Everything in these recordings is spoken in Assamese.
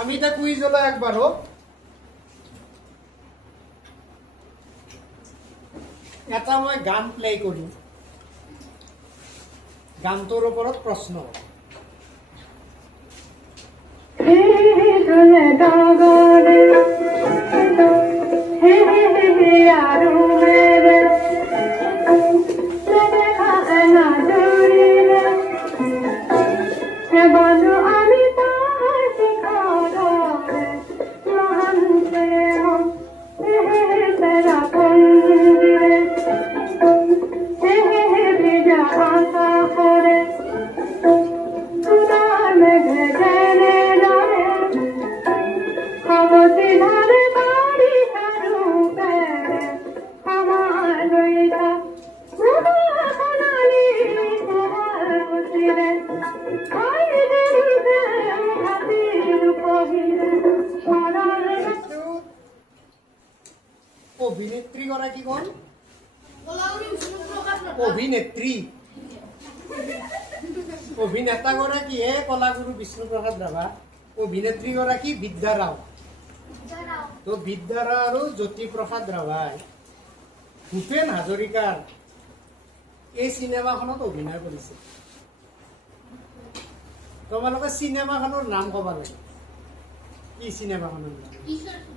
আমি এটা কুইজ হলো একবাৰও এটা মই গান প্লে কৰি গানটোৰ ওপৰত প্ৰশ্ন অভিনেত্ৰী গৰাকী কোন অভিনেত্ৰী অভিনেতা গৰাকী হে কলাগুৰু বিষ্ণুপ্ৰসাদ ৰাভা অভিনেত্ৰী গৰাকী বিদ্যা ৰাও তো বিদ্যা ৰাও আৰু জ্যোতিপ্ৰসাদ ৰাভাই ভূপেন হাজৰিকাৰ এই চিনেমাখনত অভিনয় কৰিছে তোমালোকে চিনেমাখনৰ নাম ক'ব লাগে কি চিনেমাখনৰ নাম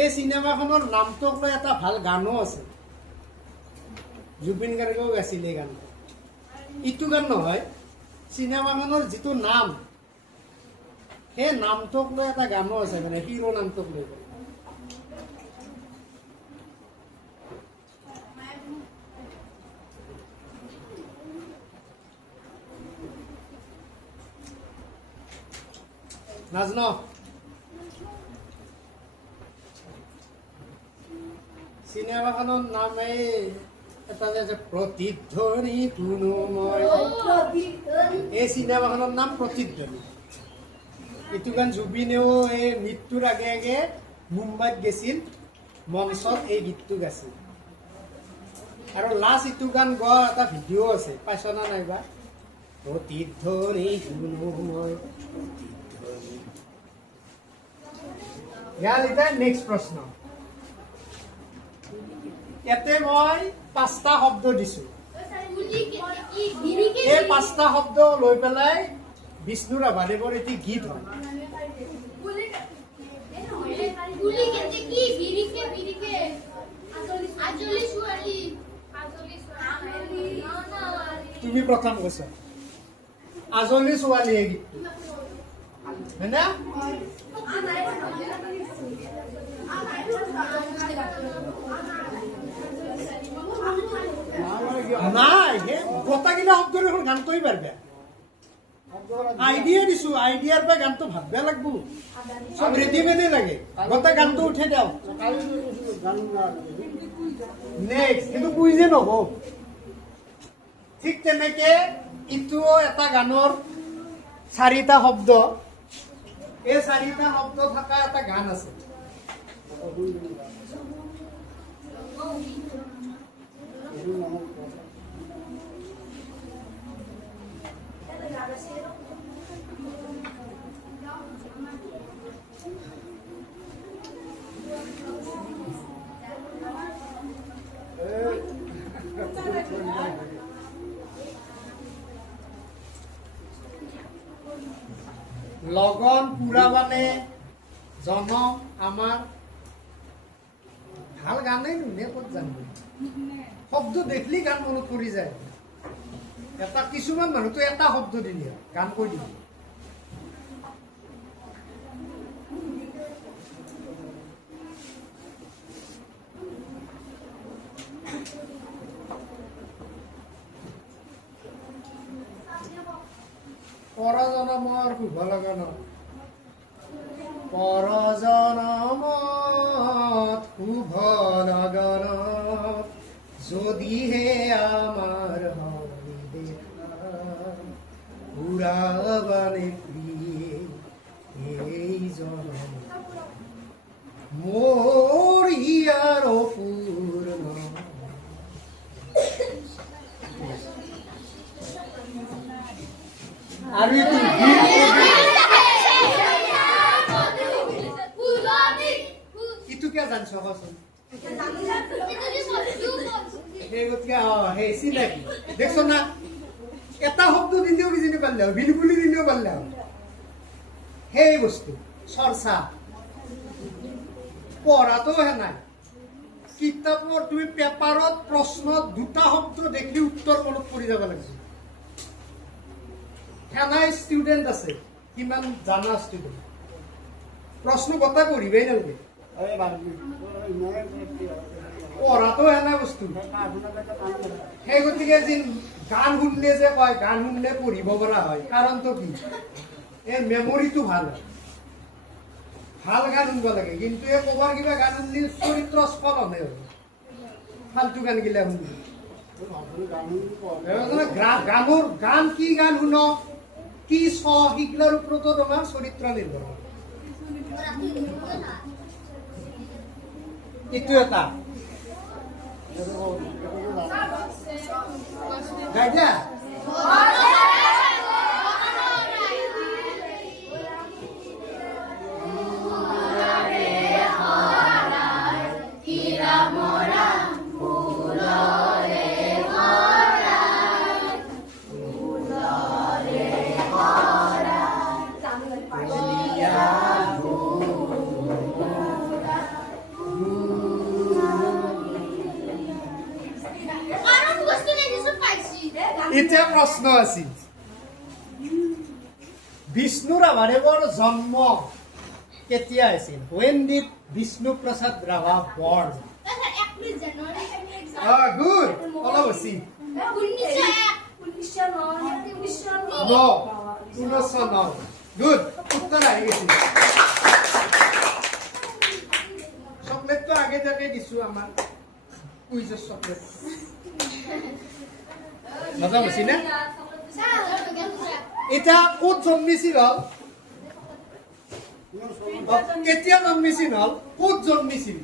এই চিনেমাখনৰ নামটোক লৈ এটা ভাল গানো আছে জুবিন গাৰ্গেও গাইছিল এই গানটো ইটো গান নহয় চিনেমাখনৰ যিটো নাম সেই নামটোক লৈ এটা গানো আছে মানে হিৰো নামটোক লৈ নাজনো চিনেমাখনৰ নাম এটা যে প্ৰতিধ্বনি তুনুময় এই চিনেমাখনৰ নাম প্ৰতিধ্বনি এইটো গান জুবিনেও এই মৃত্যুৰ আগে আগে মুম্বাইত গৈছিল মঞ্চত এই গীতটো গাইছিল আৰু লাষ্ট এইটো গান গোৱা এটা ভিডিঅ' আছে পাইছ না নাইবা প্ৰতিধ্বনি তুনুময় ইয়াৰ এতিয়া নেক্সট প্ৰশ্ন ইয়াতে মই 5টা শব্দ দিছো এই 5টা শব্দ লৈ পেলাই বিষ্ণু ৰাভাদেৱৰ এটি গীত হয় তুমি প্ৰথম কৈছা আজলি ছোৱালী এই গীতটো হয় না নাই গোটাকিলা শব্দৰ এখন গানটোই পাৰবে আইডিয়া দিছো আইডিয়াৰ পৰা গানটো ভাববা লাগব সব ৰেডিমেডে লাগে গোটা গানটো উঠাই দিওঁ নেক্সট কিন্তু বুঝে নহব ঠিক তেনেকে ইটোও এটা গানৰ 4টা শব্দ এই 4টা শব্দ থকা এটা গান আছে লগন পুৰাবানে জনম আমাৰ ভাল গানেই নুনে ক'ত জানো শব্দ দেখলি গান মনত পৰি যায় এটা কিছুমান মানুহতো এটা শব্দ দিলি গান কৈ দিবি পৰজনমৰ শুভ লগন পৰজনমত শুভ লগন যদিহে আমাৰ পুৰাবানে প্ৰিয়ে এই জনম মোৰ ইয়াৰ পূৰ্ণ আৰু এইটো ইটো কিয় জানিছ কচোন সেই গতিকে সেই চিনাকি দেখছ না এটা শব্দ দিলেও কিজানি পাৰলে বিলকুলি দিলেও পাৰলে সেই বস্তু চৰ্চা পঢ়াটো হে নাই কিতাপৰ তুমি পেপাৰত প্ৰশ্নত দুটা শব্দ দেখি উত্তৰ মনত পৰি যাব লাগিব সেনাই ষ্টুডেণ্ট আছে কিমান জানা ষ্টুডেণ্ট প্ৰশ্ন গোটেই পঢ়িবই নালাগে পঢ়াটো সেনা বস্তু সেই গতিকে যি গান শুনিলে যে কয় গান শুনিলে পঢ়িব পৰা হয় কাৰণটো কি এই মেমৰিটো ভাল হয় ভাল গান শুনিব লাগে কিন্তু এই ক'বাৰ কিবা গান শুনিলে চৰিত্ৰ স্খলন হয় ফাল্টু গান গিলা শুনিলে গানৰ গান কি গান শুন কি সিগলাৰ ওপৰতো তোমাৰ চৰিত্ৰ নিৰ্ভৰ হয় এইটো এটা গাইডা এতিয়া প্ৰশ্ন আছিল বিষ্ণু ৰাভাদেৱৰ জন্ম কেতিয়া হৈছিল when did Bishnu Prasad Rabha born good অলপ বেছি 1909 good উত্তৰ আহি গৈছে চকলেটটো আগে যাকে দিছো আমাৰ কুইজৰ চকলেট মজা হৈছে না এতিয়া ক'ত জন্মিছিল কেতিয়া জন্মিছিল ক'ত জন্মিছিল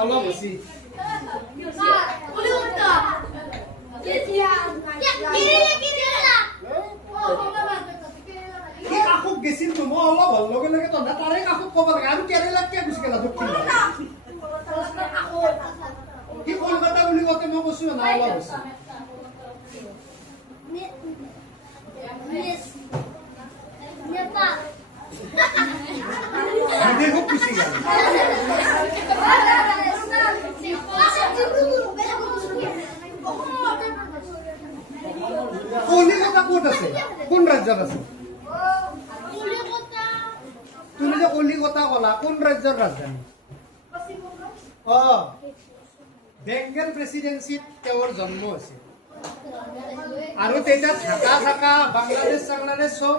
অলপ বেছি কাষত গেছিল তো মই অলপ ভাল লগে লগে তহঁতে তাৰে কাষত ক'ব লাগে আৰু কেৰেলাত কিয় গুচি গেলা দক্ষিণ কি কলকাতা বুলি কওঁতে মই কৈছো না অলপ বেছি খুব গুচি গেল কলিকতা ক'ত আছে কোন ৰাজ্যত আছে তুমি যে কলিকতা ক'লা কোন ৰাজ্যৰ ৰাজধানী বেংগল প্ৰেচিডেন্সিত তেওঁৰ জন্ম হৈছিল আৰু তেতিয়া ঢাকা বাংলাদেশ চব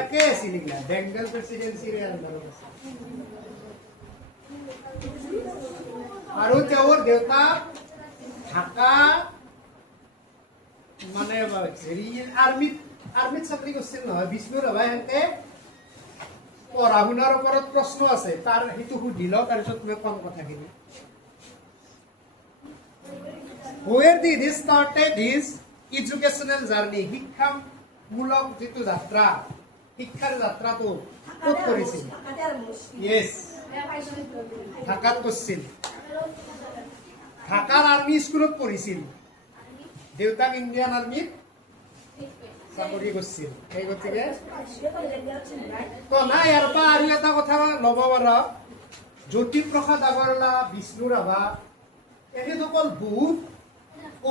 একে আছিল এইগিলা বেংগল প্ৰেচিডেন্সিৰ আণ্ডাৰত আছে আৰু তেওঁৰ দেউতা ঢাকা মানে হেৰি আৰ্মিত চাকৰি কৰিছিল নহয় বিষ্ণু ৰাভাই সেনেকে পঢ়া শুনাৰ ওপৰত প্ৰশ্ন আছে তাৰ সেইটো সুধি লওঁ তাৰপিছত মই কম কথাখিনি Where did he started his educational journey? শিক্ষামূলক যিটো যাত্ৰা শিক্ষাৰ যাত্ৰাটো ক'ত কৰিছিল Yes ঢাকাত কৰিছিল ঢাকাৰ আৰ্মি স্কুলত পঢ়িছিল দেউতাক ইণ্ডিয়ান আৰ্মিত চাকৰি কৰিছিল সেই গতিকে তো নাই ইয়াৰ পৰা আৰু এটা কথা ল'ব পাৰা জ্যোতিপ্ৰসাদ আগৰৱালা বিষ্ণু ৰাভা এখেতসকল বহুত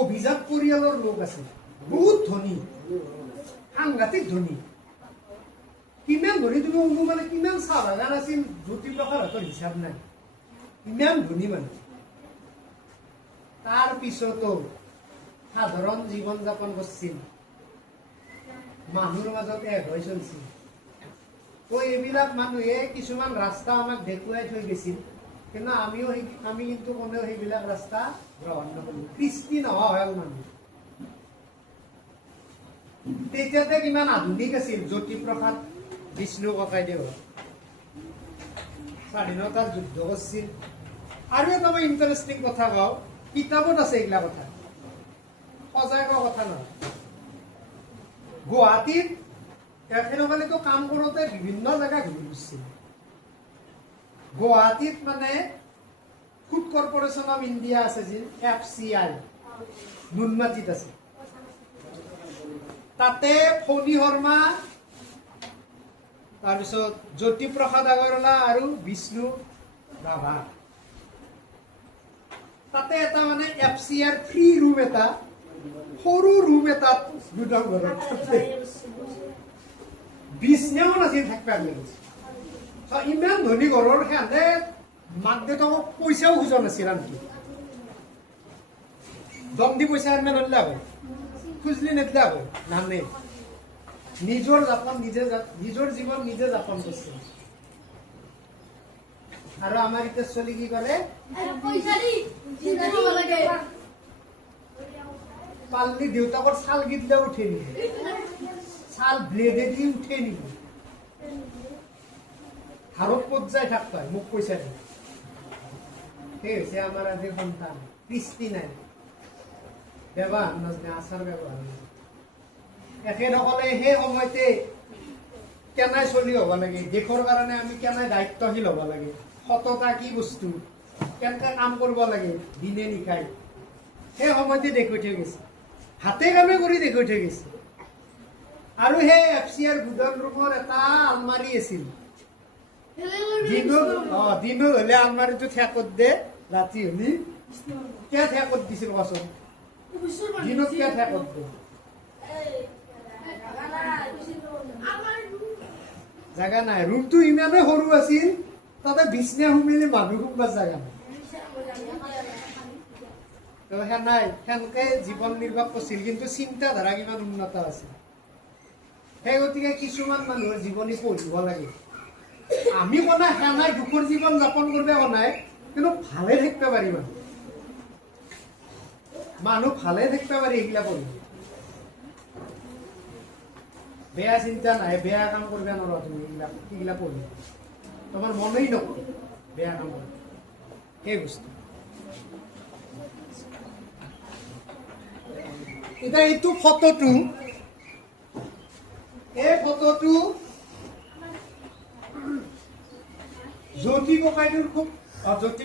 অভিজাত পৰিয়ালৰ লোক আছিল বহুত ধনী সাংঘাতিক ধনী কিমান ধনী তুমি অনুমানে কিমান চাহ বাগান আছিল জ্যোতিপ্ৰসাদ হাতৰ হিচাপ নাই ইমান ধনী মানুহ তাৰ পিছতো সাধাৰণ জীৱন যাপন কৰিছিল মানুহৰ মাজত এক হৈ চলিছিল তো এইবিলাক মানুহে কিছুমান ৰাস্তা আমাক দেখুৱাই থৈ গৈছিল কিন্তু আমি কিন্তু কোনেও সেইবিলাক ৰাস্তা গ্ৰহণ নকৰোঁ। কৃষ্টি নোহোৱা হ'ল মানুহ। তেতিয়াতে কিমান আধুনিক আছিল জ্যোতিপ্ৰসাদ বিষ্ণু ককাইদেউ। স্বাধীনতাৰ যুদ্ধ কৰিছিল। আৰু এটা মই ইণ্টাৰেষ্টিং কথা কওঁ, কিতাপত আছে এইগিলা কথা, সজাই কোৱা কথা নহয়। গুৱাহাটীত তেখেতসকলেতো কাম কৰোঁতে বিভিন্ন জেগা ঘূৰি ফুৰিছিল। গুৱাহাটীত মানে ফুড কৰ্পৰেশ্যন অফ ইণ্ডিয়া আছে যি FCI নুনমাটিত আছে। তাতে ফণী শৰ্মা, তাৰপিছত জ্যোতিপ্ৰসাদ আগৰৱালা আৰু বিষ্ণু ৰাভা, তাতে এটা মানে FCR ফ্ৰী ৰুম এটা, সৰু ৰুম এটাত গুদাম ঘৰত বিষ্ণুও নাছিল থাকিব। ইমান ধনী ঘৰৰ সিহঁতে মাক দেউতাকক পইচাও খোজা নাছিল। আনকি দম দি পইচা ইমান নদিলা হয়, খুজলি নেদিলা হয়, নানে নিজৰ জীৱন নিজে যাপন কৰিছিল। আৰু আমাৰ এতিয়া চলি কি কৰে, পাল্লি দেউতাকৰ ছাল গিদিলে উঠে নিব, ছাল ব্লেডেদি উঠে নিব, হাৰত পৰ্যায় থাক পায় মোক পইচা দি। সেই হৈছে আমাৰ আজিৰ সন্তান। কৃষ্টি নাই, ব্যৱহাৰ নাজানে, আচাৰ ব্যৱহাৰ নাজানে। এখেতসকলে সেই সময়তে কেনে চলি হ'ব লাগে, দেশৰ কাৰণে আমি কেনে দায়িত্বশীল হ'ব লাগে, সততা কি বস্তু, কেনেকৈ কাম কৰিব লাগে দিনে নিশাই, সেই সময়তে দেখুৱাই থৈ গৈছে। হাতে কামে কৰি দেখুৱাই থৈ গৈছে। আৰু সেই FCR গুদাম ৰুমৰ এটা আলমাৰি আছিল। দিনত হলে আলমাৰিটো ঠেকত দে, ৰাতি হলি কিয় ঠেকত দিছিল কচোন? দিনত কিয় ঠেকত দে? জাগা নাই। ৰুমটো ইমানেই সৰু আছিল, তাতে বিচনা সুমিলে মানুহ সোমবাৰ জাগা নাই। নাই সেনেকে জীৱন নিৰ্বাহ কৰিছিল, কিন্তু চিন্তাধাৰা কিমান উন্নত আছিল। সেই গতিকে কিছুমান মানুহৰ জীৱনী পঢ়িব লাগে। আমি কোনা সেনাই দুখৰ জীৱন যাপন কৰিব কোনাই, কিন্তু ভালে থাকিব পাৰি। মানুহ ভালে থাকিব পাৰি এইগিলা পঢ়ি। বেয়া চিন্তা নাই, বেয়া কাম কৰিব নোৱাৰা তুমি এইগিলা পঢ়ি। তোমাৰ মনেই নকৰে বেয়া কাম কৰিব, সেই বস্তু। এতিয়া এইটো ফটোটো, এই ফটোটো জ্যোতি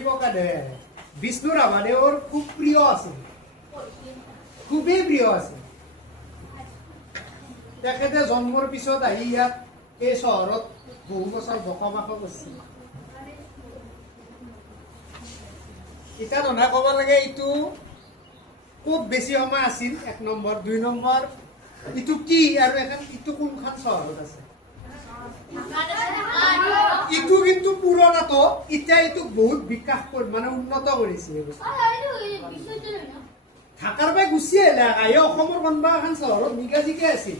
ককাইদেউৰ বিষ্ণু ৰাভাদেৱৰ খুব প্ৰিয় আছিল, খুবেই প্ৰিয় আছিল। তেখেতে জন্মৰ পিছত আহি ইয়াত এই চহৰত বহু বছৰ বসবাস কৰিছিল। এতিয়া ধৰা ক'ব লাগে এইটো খুব বেছি সময় আছিল, 1 নম্বৰ। 2 নম্বৰ, ইটো কি আৰু ইটো কোনখন চহৰত আছে? ইটো কিন্তু পুৰণাটো, এতিয়া এইটো বহুত বিকাশ মানে উন্নত কৰিছে। ঢাকাৰ পৰা গুচি আহিলে, আহি অসমৰ কোনোবা এখন চহৰত নিগাজিকে আছিল।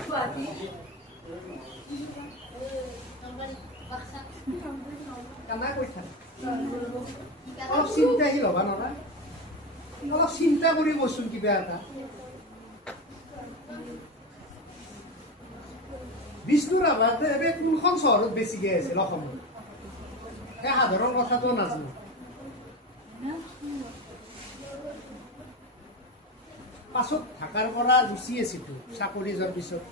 অলপ চিন্তাশীল হবা নৰা, অলপ চিন্তা কৰি বচোন কিবা এটা। বিষ্ণু ৰাভাদেৱে কোনখন চহৰত বেছিকে আছিল অসমত? সেই সাধাৰণ কথাটো নাজানো। পাছত ঢাকাৰ পৰা গুচি আছিল চাকৰি যোৱাৰ পিছত।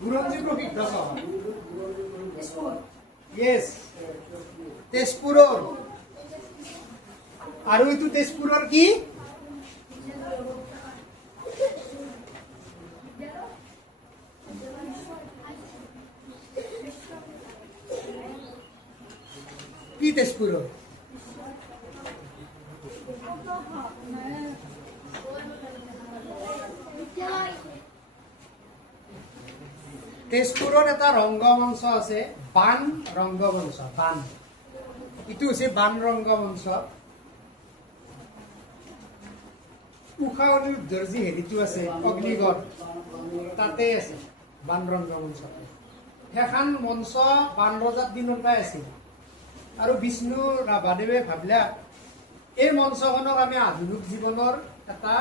বুৰঞ্জী প্ৰসিদ্ধ চহৰ, য়েছ, তেজপুৰৰ। আৰু এইটো তেজপুৰৰ কি? কি তেজপুৰৰ? তেজপুৰত এটা ৰংগমঞ্চ আছে, বান ৰংগমঞ্চ। বান, এইটো হৈছে বান ৰংগমঞ্চ। উষা অনিৰুদ্ধৰ যি হেৰিটো আছে অগ্নিগড়, তাতে আছে বান ৰংগমঞ্চ। সেইখন মঞ্চ বান ৰজাৰ দিনৰ পৰাই আছিল আৰু বিষ্ণু ৰাভাদেৱে ভাবিলে এই মঞ্চখনক আমি আধুনিক জীৱনৰ এটা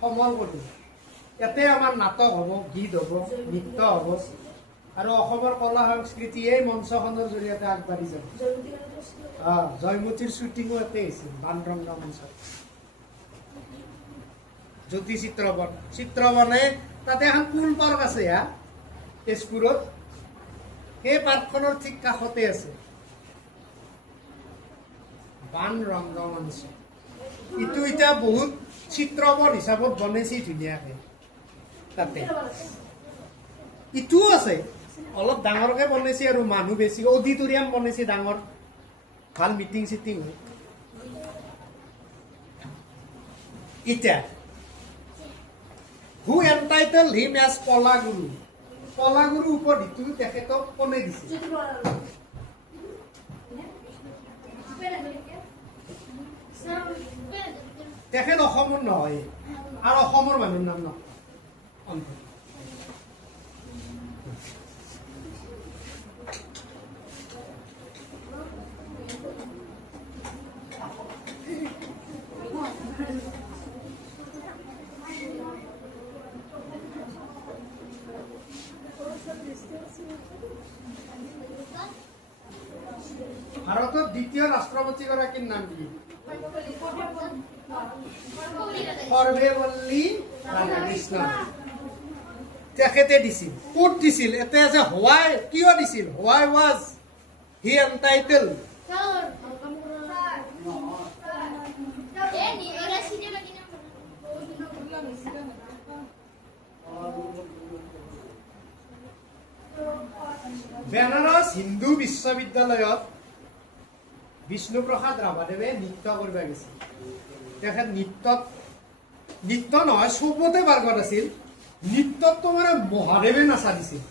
সমল কৰিম। ইয়াতে আমাৰ নাটক হ'ব, গীত হ'ব, নৃত্য হ'ব আৰু অসমৰ কলা সংস্কৃতি এই মঞ্চখনৰ জৰিয়তে আগবাঢ়ি যাব। জয়মতীৰ শ্বুটিঙো ইয়াতে হৈছিল বানৰংগা মঞ্চত। জ্যোতি চিত্ৰবনে তাতে এখন পুল পাৰ্ক আছে তেজপুৰত, সেই পাৰ্কখনৰ ঠিক কাষতে আছে বানৰংগ মঞ্চ। ইটো এতিয়া বহুত চিত্ৰপট হিচাপত বনাইছে ধুনীয়াকে। তাতে ইটোও আছে, অলপ ডাঙৰকে বনাইছে আৰু মানুহ বেছি, অডিটৰিয়াম বনাইছে ডাঙৰ, ভাল মিটিং চিটিং হয়। এতিয়া হু এণ্টাইটেল হিম এজ কলাগুৰু। কলাগুৰু উপাধিটো তেখেতক কোনে দিছে? তেখেত অসমৰ নহয় আৰু অসমৰ মানুহৰ নাম নহয়। ভাৰতৰ দ্বিতীয় ৰাষ্ট্ৰপতিগৰাকীৰ নাম কি? সৰ্বেপল্লী ৰাধাকৃষ্ণন। তেখেতে দিছিল। ক'ত দিছিল? এতে আছে হোৱাই, কিয় দিছিল? Why was he entitled? Banaras Hindu বিশ্ববিদ্যালয়ত বিষ্ণুপ্ৰসাদ ৰাভাদেৱে নৃত্য কৰিব গৈছিল। তেখেত নৃত্য নহয় চবতে পাৰ্গত আছিল। নৃত্যততো মানে মহাদেৱে নাচা দিছিল।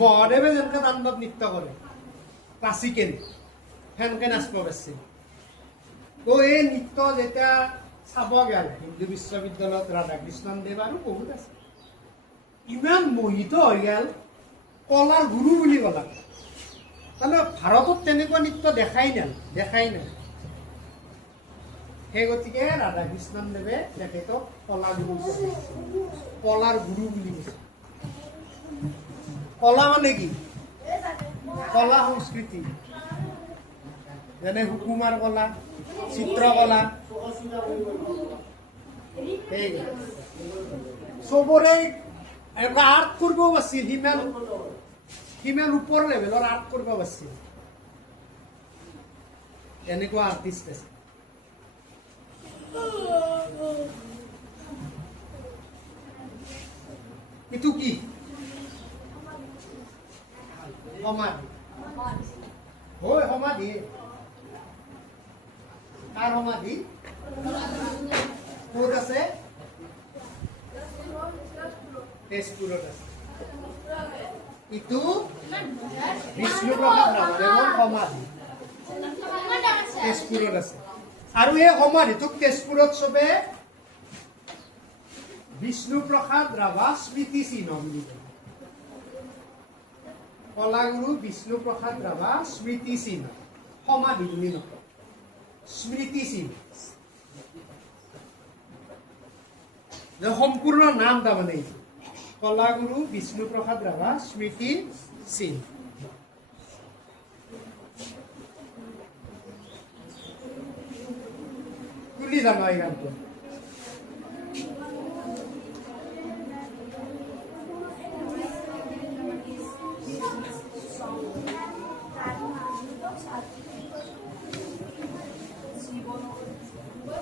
মহাদেৱে যেনেকে তাণ্ডৱ নৃত্য কৰে ক্লাছিকেল, সেনেকে নাচিব পাৰিছিল। তো এই নৃত্য যেতিয়া চাব গেল হিন্দু বিশ্ববিদ্যালয়ত ৰাধাকৃষ্ণন দেৱ আৰু বহুত আছে, ইমান মোহিত হৈ গেল, কলাৰ গুৰু বুলি ক'লা। তাৰমানে ভাৰতত তেনেকুৱা নৃত্য দেখাই নাই। সেই গতিকে ৰাধাকৃষ্ণন দেৱে তেখেতক কলাৰ গুৰু বুলি কৈছে। কলা মানে কি? কলা সংস্কৃতি, যেনে সুকুমাৰ কলা, চিত্ৰকলা, চবৰে এনেকুৱা আৰ্ট কৰিব পাৰিছিল। সিমান ওপৰ লেভেলৰ আৰ্ট কৰিব পাৰিছিল। এনেকুৱা আৰ্টিষ্ট আছে। এইটো কি? সমাধি। হয়, সমাধি। কাৰ সমাধি? ক'ত আছে? তেজপুৰত আছে। ইটো বিষ্ণুপ্ৰসাদ ৰাভাদেৱৰ সমাধি তেজপুৰত আছে। আৰু এই সমাধিটোক তেজপুৰত চবে বিষ্ণুপ্ৰসাদ ৰাভা স্মৃতি চিহ্ন বুলি কয়। কলাগুৰু বিষ্ণুপ্ৰসাদ ৰাভা স্মৃতি চিহ্ন, সমাধি বুলি নকয়, স্মৃতি চিহ্ন। সম্পূৰ্ণ নাম তাৰমানে এইটো কলাগুৰু বিষ্ণুপ্ৰসাদ ৰাভা স্মৃতি চিহ্ন। কোনে জানো এই গানটো?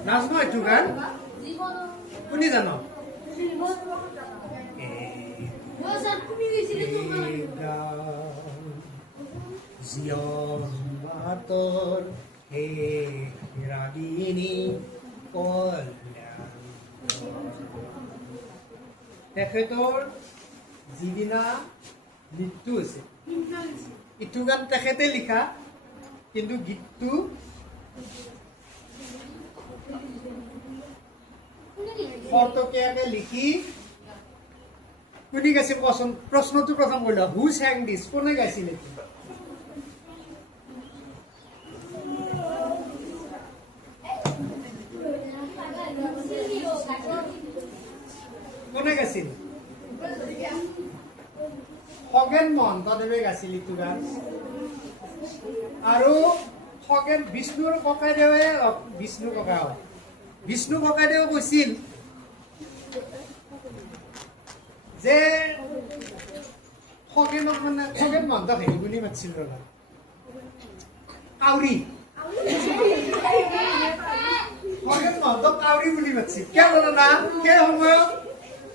নাজনো এইটো গান? কোনে জানো? জিয়ৰ হে ৰাগিনী কল্যাণ। তেখেতৰ যিদিনা মৃত্যু হৈছে, ইটো গান তেখেতে লিখা, কিন্তু গীতটো খৰতকীয়াকে লিখি কোনে গাইছিল কচোন প্ৰশ্নটো প্ৰথম কৈ লওঁ হু sang this কোনে গাইছিল এইটো কোনে গাইছিল খগেন মহন্তদেৱে গাইছিল এইটো গান আৰু খগেন বিষ্ণুৰ ককাইদেৱে বিষ্ণু ককাইদেৱে কৈছিল যে খগেনক মানে খগেন মহন্তক হেৰি বুলি মাতিছিল ৰবা কাউৰী খগেন মহন্তক কাউৰী বুলি মাতিছিল কিয় জানা সেই সময়ত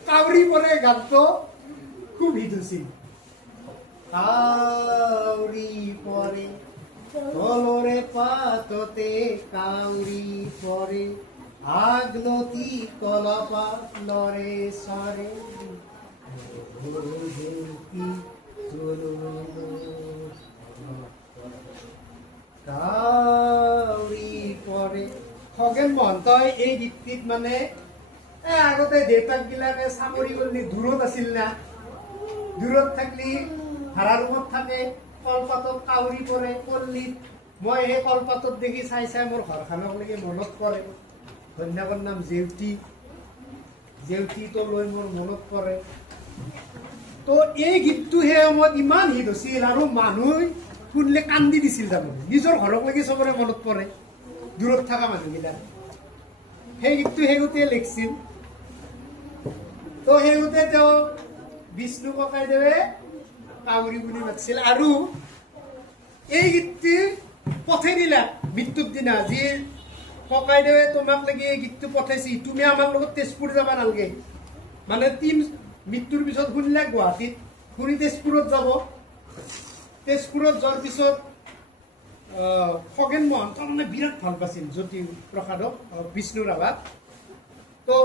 কাউৰী পৰে গানটো খুব হিট হৈছিল কাউৰী পৰে তলৰে পাততে কাউৰী পৰে আগলতি কলপাত লৰে চৰে কাউৰী পৰে খগেন মহন্তই এই গীতটিত মানে আগতে দেউতাক বিলাকে চাকৰি কৰি দূৰত আছিল না দূৰত থাকলি ভাড়া ৰুমত থাকে কলপাতত কাউৰী পৰে পল্লীত মই সেই কলপাতত দেখি চাই চাই মোৰ ঘৰখনকলৈকে মনত পৰে ঘৈণীয়েকৰ নাম জেউতি জেউতিটো লৈ মোৰ মনত পৰে তো এই গীতটো সেই সময়ত ইমান হিট হৈছিল আৰু মানুহ শুনিলে কান্দি দিছিল তাৰমানে নিজৰ ঘৰকলৈকে চবৰে মনত পৰে দূৰত থকা মানুহবিলাক সেই গীতটো সেইগতেই লিখিছিল তো সেইগতে তেওঁ বিষ্ণু ককাইদেৱে কাউৰী বুলি মাতিছিল আৰু এই গীতটি পঠাই দিলা মৃত্যুৰ দিনা যি ককাইদেৱে তোমাক লাগি এই গীতটো পঠাইছি তুমি আমাৰ লগত তেজপুৰ যাব নালাগে মানে মৃত্যুৰ পিছত শুনিলে গুৱাহাটীত শুনি তেজপুৰত যাব তেজপুৰত যোৱাৰ পিছত খগেন মহন্ত মানে বিৰাট ভাল পাইছিল জ্যোতি প্ৰসাদক বিষ্ণু ৰাভাক তো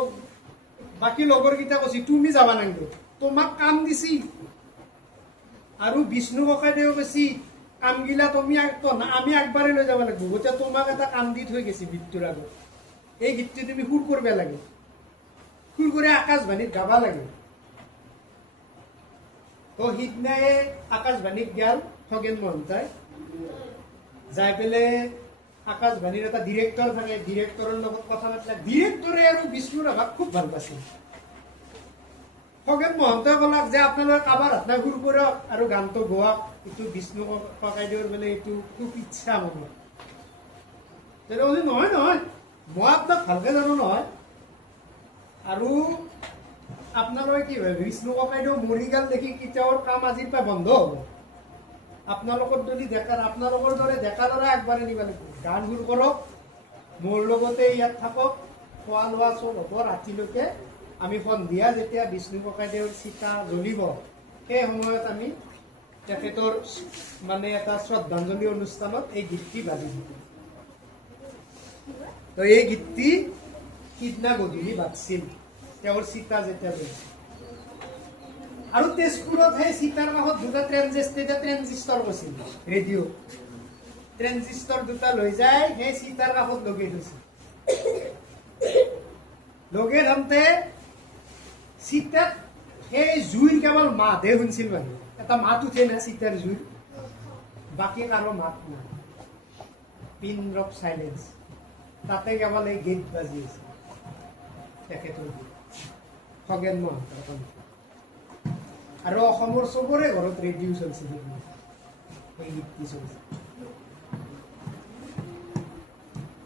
বাকী লগৰকেইটা কৈছি তুমি যাবা নালাগে তোমাক কাম দিছি আৰু বিষ্ণু ককাইদেৱে কৈছি কামগিলা তুমি আমি আগবাঢ়ি লৈ যাব লাগিব গতিকে তোমাক এটা কাম দি থৈ গৈছে মৃত্যুৰ আগত এই গীতটো তুমি সুৰ কৰিব লাগে সুৰ কৰি আকাশবাণীত গাবা লাগে তো সিদিনাই আকাশবাণীত গেল খগেন মহন্তই যাই পেলাই আকাশবাণীৰ এটা ডিৰেক্টৰ থাকে ডিৰেক্টৰৰ লগত কথা পাতিলে ডিৰেক্টৰে আৰু বিষ্ণু ৰাভাক খুব ভাল পাইছিল খগেন মহন্তই ক'লাক যে আপোনালোকে কাবাৰ হাত সুৰ কৰক আৰু গানটো গোৱাক এইটো বিষ্ণু ককাইদেউৰ বোলে এইটো খুব ইচ্ছা মনত নহয় নহয় মই আপোনাক ভালকে জানো নহয় আৰু আপোনালোকে কি ভাবে বিষ্ণু ককাইদেউ মৰি গেল দেখি কেতিয়াও কাম আজিৰ পৰা বন্ধ হ'ব আপোনালোকৰ যদি আপোনালোকৰ দৰে ডেকা ল'ৰা আগবাঢ়ি নিব লাগিব গান সুৰ কৰক মোৰ লগতে ইয়াত থাকক খোৱা লোৱা চব হ'ব ৰাতিলৈকে আমি সন্ধিয়া যেতিয়া বিষ্ণু ককাইদেউৰ চিতা জ্বলিব সেই সময়ত আমি তেখেতৰ মানে এটা শ্ৰদ্ধাঞ্জলি অনুষ্ঠানত এই গীতটি বাজি দিব তো এই গীতটি সিদিনা গধূলি বাজছিল তেওঁৰ চিতা যেতিয়া জ্বলিছিল আৰু তেজপুৰত সেই চিতাৰ কাষত দুটা ট্ৰেনজিষ্টৰ কৈছিল ৰেডিঅ' ট্ৰেনজিষ্টৰ দুটা লৈ যায় সেই চিতাৰ কাষত লগাই থৈছিল লগাই থওঁতে চিতাত সেই জুইৰ কেৱল মাতহে শুনিছিল মানুহ এটা মাত উঠে না চিতাৰ জুইৰ বাকী কাৰো মাত নাই পিন ড্ৰপ চাইলেঞ্চ তাতে কেৱল এই গীত বাজি আছে তেখেতৰ খগেন মহন্তৰ কণ্ঠ আৰু অসমৰ চবৰে ঘৰত ৰেডিঅ' চলিছিল এই গীতটি চলিছিল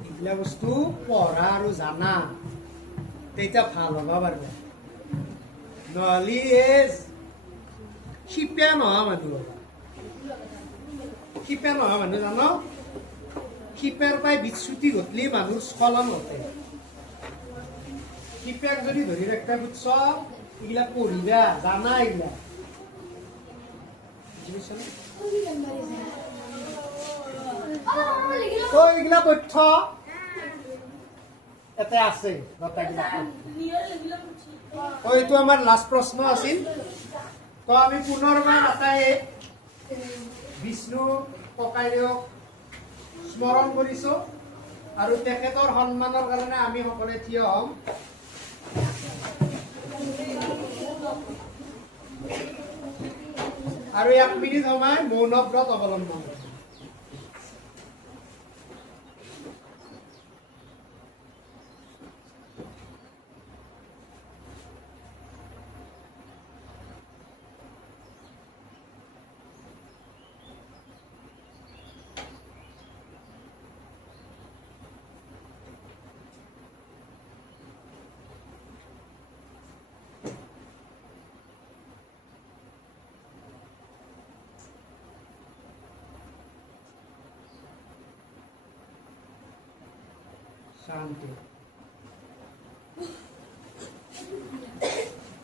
এইবিলাক বস্তু পঢ়া আৰু জানা তেতিয়া ভাল হ'ব পাৰিব নহ'লে শিপা নোহোৱা মানুহ জানো শিপাৰ পৰাই বিচ্যুতি ঘটলি মানুহৰ স্খলন ঘটে শিপাক যদি ধৰি ৰাখিব খুজিছ এইবিলাক পঢ়িবা জানা এইবিলাক তো এইগিলা তথ্য এতে আছে এইটো আমাৰ লাষ্ট প্ৰশ্ন আছিল তো আমি পুনৰবাৰ এটাই বিষ্ণু ককাইদেউক স্মৰণ কৰিছো আৰু তেখেতৰ সন্মানৰ কাৰণে আমি সকলোৱে থিয় হ'ম আৰু 1 মিনিট সময় মৌন ব্ৰত অৱলম্বন কৰিব। शांति।